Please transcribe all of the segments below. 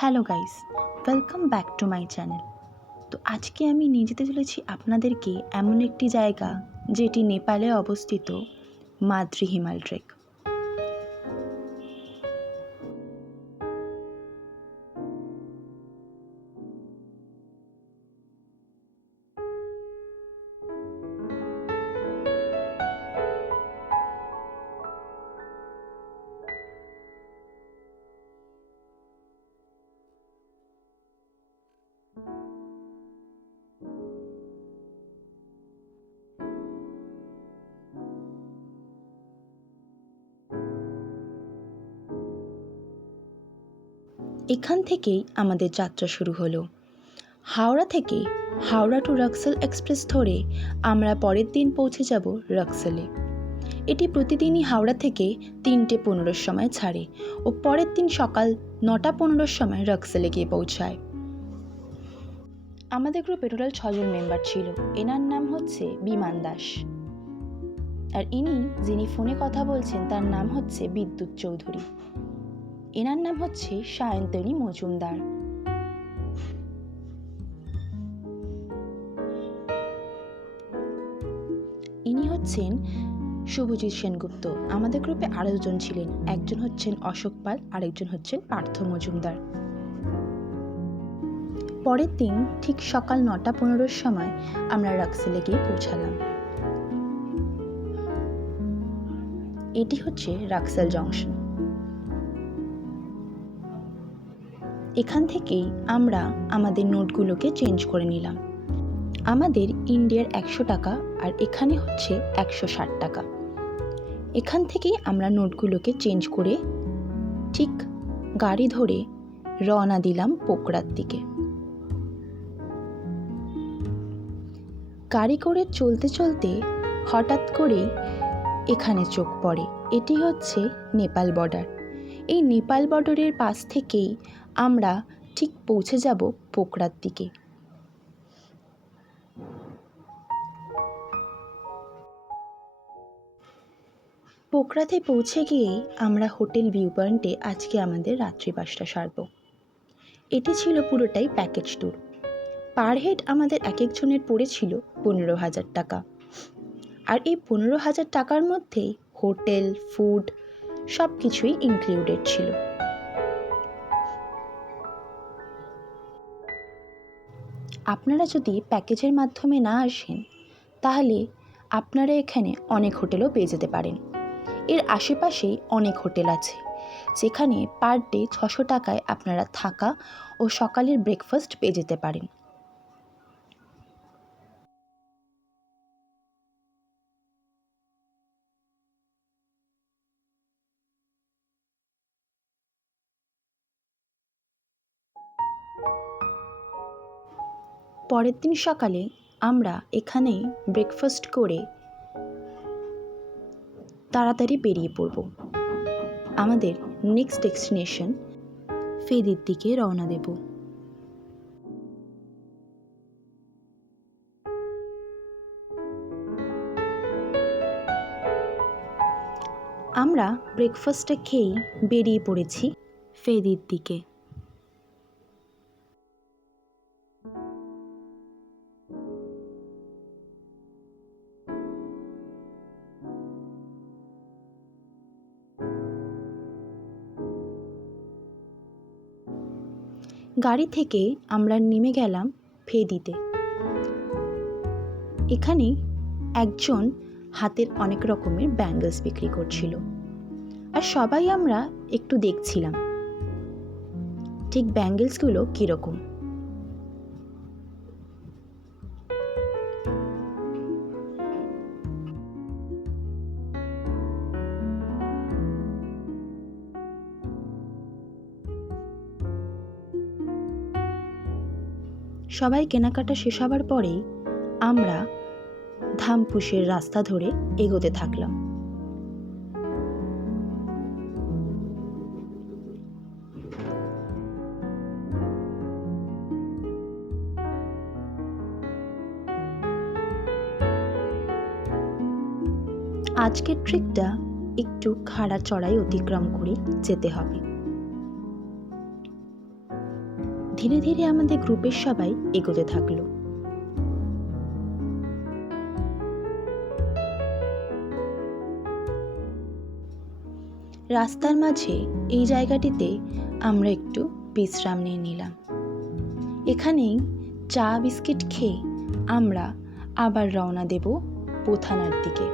Hello guys, welcome back to my channel. তো আজকে আমি নিয়ে যেতে চলেছি আপনাদেরকে এমন একটি জায়গা যেটি নেপালে অবস্থিত, মাদ্রি হিমাল ট্রেক। এখান থেকেই আমাদের যাত্রা শুরু হলো। হাওড়া থেকে হাওড়া টু রাক্সাল এক্সপ্রেস ধরে আমরা পরের দিন পৌঁছে যাব রাক্সালে। এটি প্রতিদিনই হাওড়া থেকে 3:15 সময় ছাড়ে ও পরের দিন সকাল 9:15 সময় রাক্সালে গিয়ে পৌঁছায়। আমাদের গ্রুপে টোটাল 6 জন মেম্বার ছিল। এনার নাম হচ্ছে বিমান দাস, আর যিনি ফোনে কথা বলছেন তার নাম হচ্ছে বিদ্যুৎ চৌধুরী। এনার নাম হচ্ছে সায়ন্তনী মজুমদার। ইনি হচ্ছেন শুভজিৎ সেনগুপ্ত। আমাদের গ্রুপে আরও জন ছিলেন, একজন হচ্ছেন অশোক পাল, আরেকজন হচ্ছেন পার্থ মজুমদার। পরের দিন ঠিক সকাল 9:15 সময় আমরা রাক্সালে গিয়ে পৌঁছালাম। এটি হচ্ছে রাক্সাল জংশন। এখান থেকেই আমরা আমাদের নোটগুলোকে চেঞ্জ করে নিলাম। আমাদের ইন্ডিয়ার 100 টাকা আর এখানে হচ্ছে 160 টাকা। এখান থেকেই আমরা নোটগুলোকে চেঞ্জ করে ঠিক গাড়ি ধরে রওনা দিলাম পোকরার দিকে। গাড়ি করে চলতে চলতে হঠাৎ করেই এখানে চোখ পড়ে। এটি হচ্ছে নেপাল বর্ডার। এই নেপাল বর্ডারের পাশ থেকেই আমরা ঠিক পৌঁছে যাব পোকরার দিকে। পোকরাতে পৌঁছে গিয়েই আমরা হোটেল ভিউ পয়েন্টে আজকে আমাদের রাত্রিবাসটা সারব। এটি ছিল পুরোটাই প্যাকেজ ট্যুর। পার হেড আমাদের এক একজনের পড়েছিল 15,000 টাকা। আর এই 15,000 টাকার মধ্যেই হোটেল, ফুড সব কিছুই ইনক্লুডেড ছিল। আপনারা যদি প্যাকেজের মাধ্যমে না আসেন তাহলে আপনারা এখানে অনেক হোটেলও পেয়ে যেতে পারেন। এর আশেপাশেই অনেক হোটেল আছে যেখানে পার ডে 600 টাকায় আপনারা থাকা ও সকালের ব্রেকফাস্ট পেয়ে যেতে পারেন। পরের দিন সকালে আমরা এখানেই ব্রেকফাস্ট করে তাড়াতাড়ি বেরিয়ে পড়ব। আমাদের নেক্সট ডেস্টিনেশন ফেদির দিকে রওনা দেব। আমরা ব্রেকফাস্টটা খেয়েই বেরিয়ে পড়েছি ফেদির দিকে। গাড়ি থেকে আমরা নেমে গেলাম ফেদিতে। এখানে একজন হাতের অনেক রকমের ব্যাঙ্গলস বিক্রি করছিল, আর সবাই আমরা একটু দেখছিলাম ঠিক ব্যাঙ্গলসগুলো কীরকম। সবাই কেনাকাটা শেষ হবার পরেই আমরা ধামপুশের রাস্তা ধরে এগোতে থাকলাম। আজকের ট্রিপটা একটু খাড়া চড়াই অতিক্রম করে যেতে হবে। ধীরে ধীরে আমাদের গ্রুপের সবাই এগোতে থাকলো। রাস্তার মাঝে এই জায়গাটিতে আমরা একটু বিশ্রাম নিয়ে নিলাম। এখানেই চা বিস্কিট খেয়ে আমরা আবার রওনা দেব পোথানার দিকে।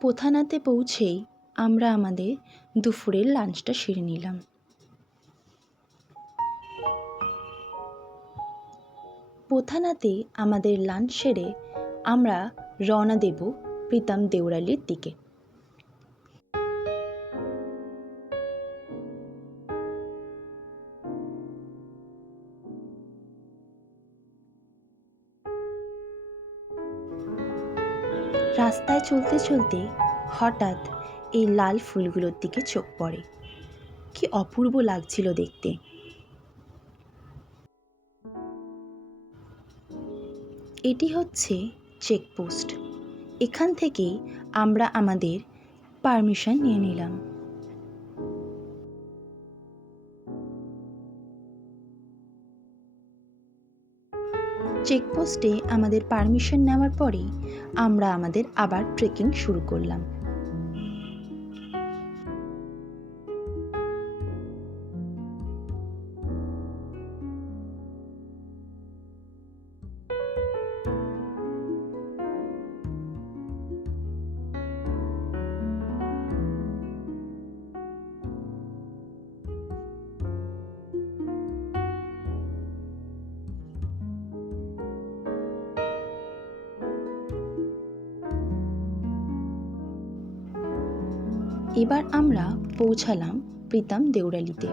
পোথানাতে পৌঁছেই আমরা আমাদের দুপুরের লাঞ্চটা সেরে নিলাম। পোথানাতে আমাদের লাঞ্চ সেরে আমরা রওনা দেব প্রীতম দেউরালির দিকে। রাস্তায় চলতে চলতে হঠাৎ এই লাল ফুলগুলোর দিকে চোখ পড়ে। কি অপূর্ব লাগছিল দেখতে। এটি হচ্ছে চেকপোস্ট। এখান থেকেই আমরা আমাদের পারমিশন নিয়ে নিলাম। চেকপোস্টে আমাদের পারমিশন নেওয়ার পরেই আমরা আমাদের আবার ট্রেকিং শুরু করলাম। এবার আমরা পৌঁছালাম প্রীতম দেউরালিতে।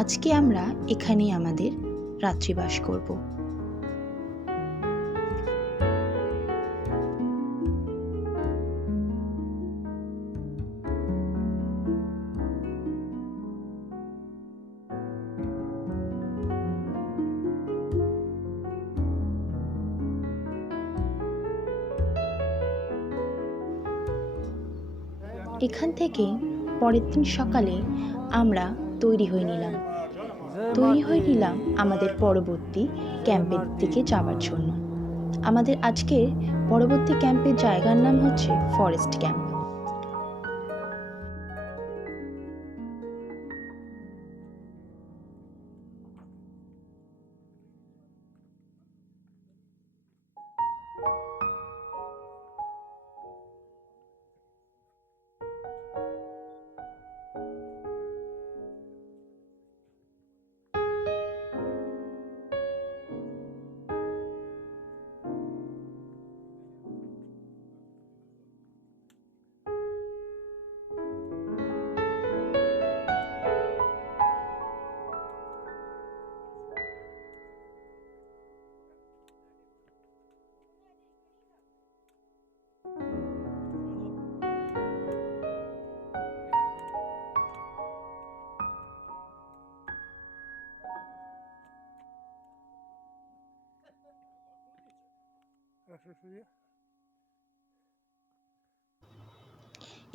আজকে আমরা এখানেই আমাদের রাত্রিবাস করব। এখান থেকে পরের দিন সকালে আমরা তৈরি হয়ে নিলাম আমাদের পরবর্তী ক্যাম্পের দিকে যাওয়ার জন্য। আমাদের আজকের পরবর্তী ক্যাম্পের জায়গার নাম হচ্ছে ফরেস্ট ক্যাম্প।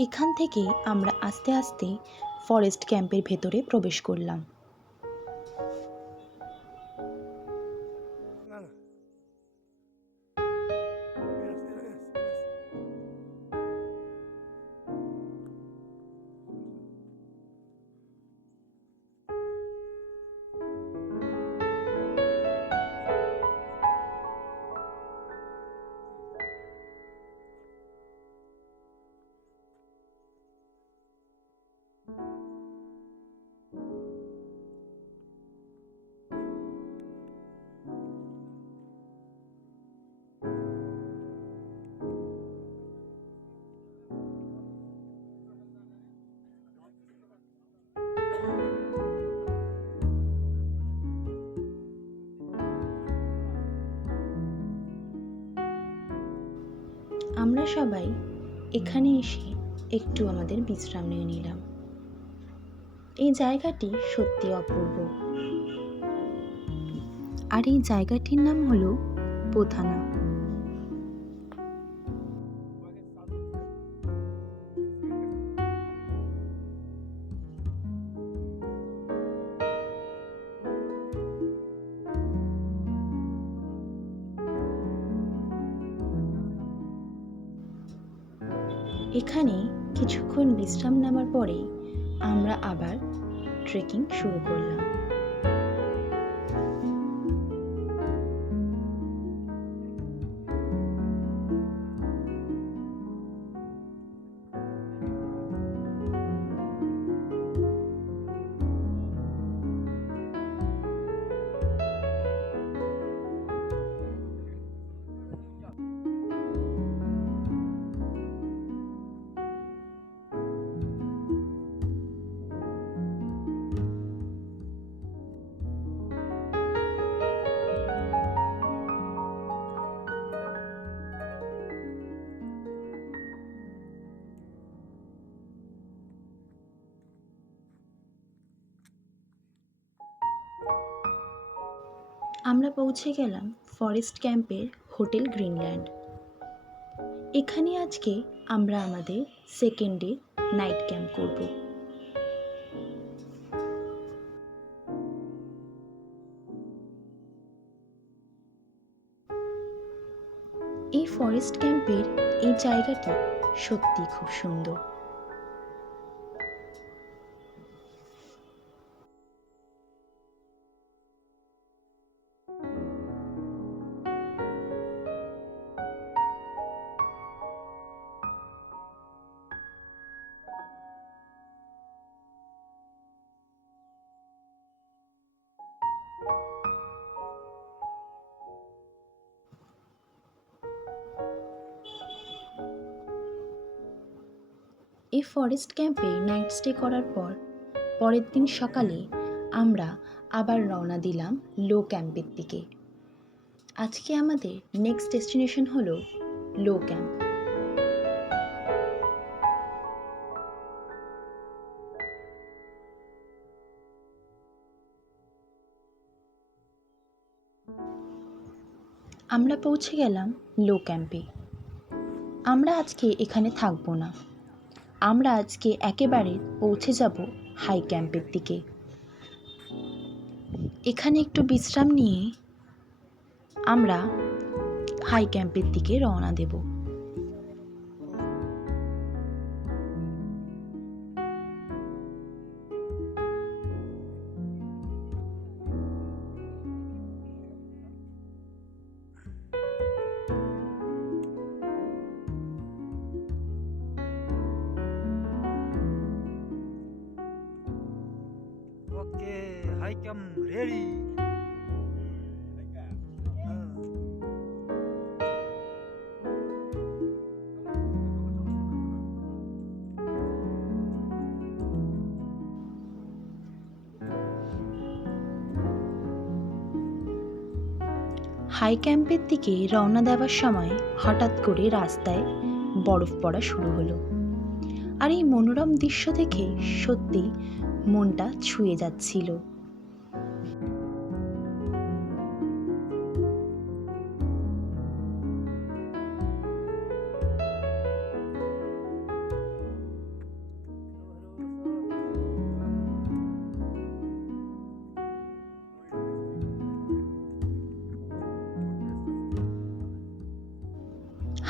এখান থেকে আমরা আস্তে আস্তে ফরেস্ট ক্যাম্পের ভেতরে প্রবেশ করলাম। আমরা সবাই এখানে এসে একটু আমাদের বিশ্রাম নিয়ে নিলাম। এই জায়গাটি সত্যি অপূর্ব। আর এই জায়গাটির নাম হলো পোথানা। এখানে কিছুক্ষণ বিশ্রাম নেওয়ার পরে আমরা আবার ট্রেকিং শুরু করলাম। আমরা পৌঁছে গেলাম ফরেস্ট ক্যাম্পের হোটেল গ্রিনল্যান্ড। এখানে আজকে আমরা আমাদের সেকেন্ড ডে নাইট ক্যাম্প করব। এই ফরেস্ট ক্যাম্পের এই জায়গাটি সত্যি খুব সুন্দর। এই ফরেস্ট ক্যাম্পে নাইট স্টে করার পর পরের দিন সকালে আমরা আবার রওনা দিলাম লো ক্যাম্পের দিকে। আজকে আমাদের নেক্সট ডেস্টিনেশন হলো লো ক্যাম্প। আমরা পৌঁছে গেলাম লো ক্যাম্পে। আমরা আজকে এখানে থাকবো না, আমরা আজকে একেবারে পৌঁছে যাব হাই ক্যাম্পের দিকে। এখানে একটু বিশ্রাম নিয়ে আমরা হাই ক্যাম্পের দিকে রওনা দেব। Okay, high camp ready. High ক্যাম্পের দিকে রওনা দেওয়ার সময় হঠাৎ করে রাস্তায় বরফ পড়া শুরু হলো। আর এই মনোরম দৃশ্য দেখে সত্যি মনটা ছুঁয়ে যাচ্ছিল।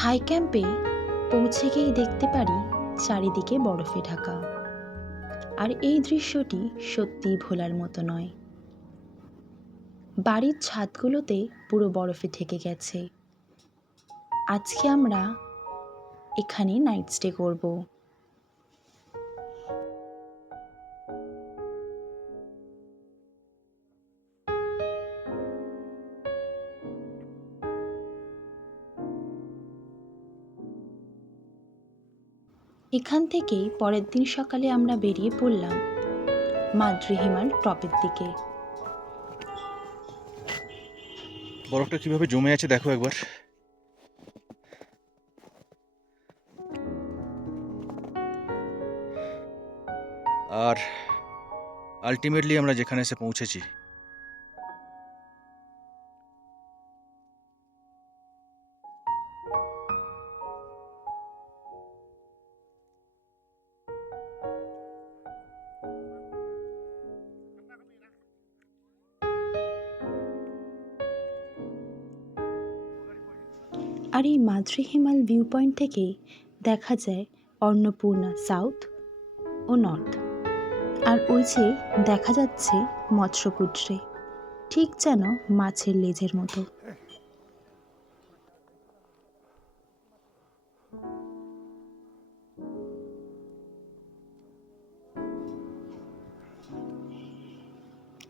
হাই ক্যাম্পে পৌঁছে গিয়েই দেখতে পারি চারিদিকে বরফে ঢাকা। আর এই দৃশ্যটি সত্যিই ভোলার মতো নয়। বাড়ির ছাদগুলোতে পুরো বরফে ঢেকে গেছে। আজকে আমরা এখানে নাইট স্টে করব। এখান থেকেই পরের দিন সকালে আমরা বেরিয়ে পড়লাম মাদ্রিহিমার টপের দিকে। বরফটা কিভাবে জমে আছে দেখো একবার। আর আলটিমেটলি আমরা যেখানে এসে পৌঁছেছি, আর এই মাদ্রি হিমাল ভিউ পয়েন্ট থেকেই দেখা যায় অন্নপূর্ণা সাউথ ও নর্থ। আর ওই যে দেখা যাচ্ছে মৎস্যপুত্রে, ঠিক যেন মাছের লেজের মতো।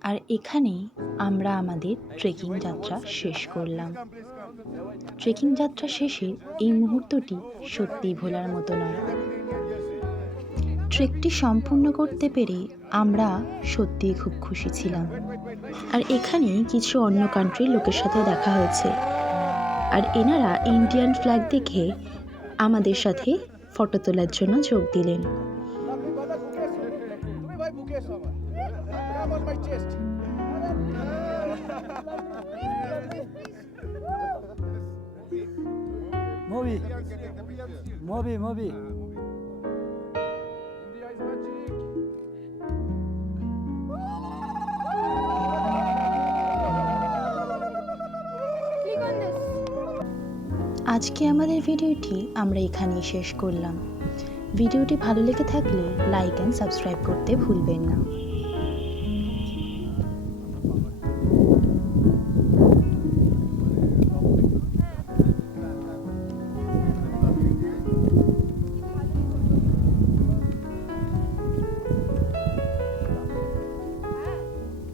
আর এখানেই আমরা আমাদের ট্রেকিং যাত্রা শেষ করলাম। ট্রেকিং যাত্রা শেষে এই মুহূর্তটি সত্যিই ভোলার মতো নয়। ট্রেকটি সম্পূর্ণ করতে পেরে আমরা সত্যিই খুব খুশি ছিলাম। আর এখানে কিছু অন্য কান্ট্রির লোকের সাথে দেখা হয়েছে, আর এনারা ইন্ডিয়ান ফ্ল্যাগ দেখে আমাদের সাথে ফটো তোলার জন্য যোগ দিলেন। Mobi. আজকে আমাদের ভিডিওটি আমরা এখানেই শেষ করলাম। ভিডিওটি ভালো লেগে থাকলে লাইক অ্যান্ড সাবস্ক্রাইব করতে ভুলবেন না।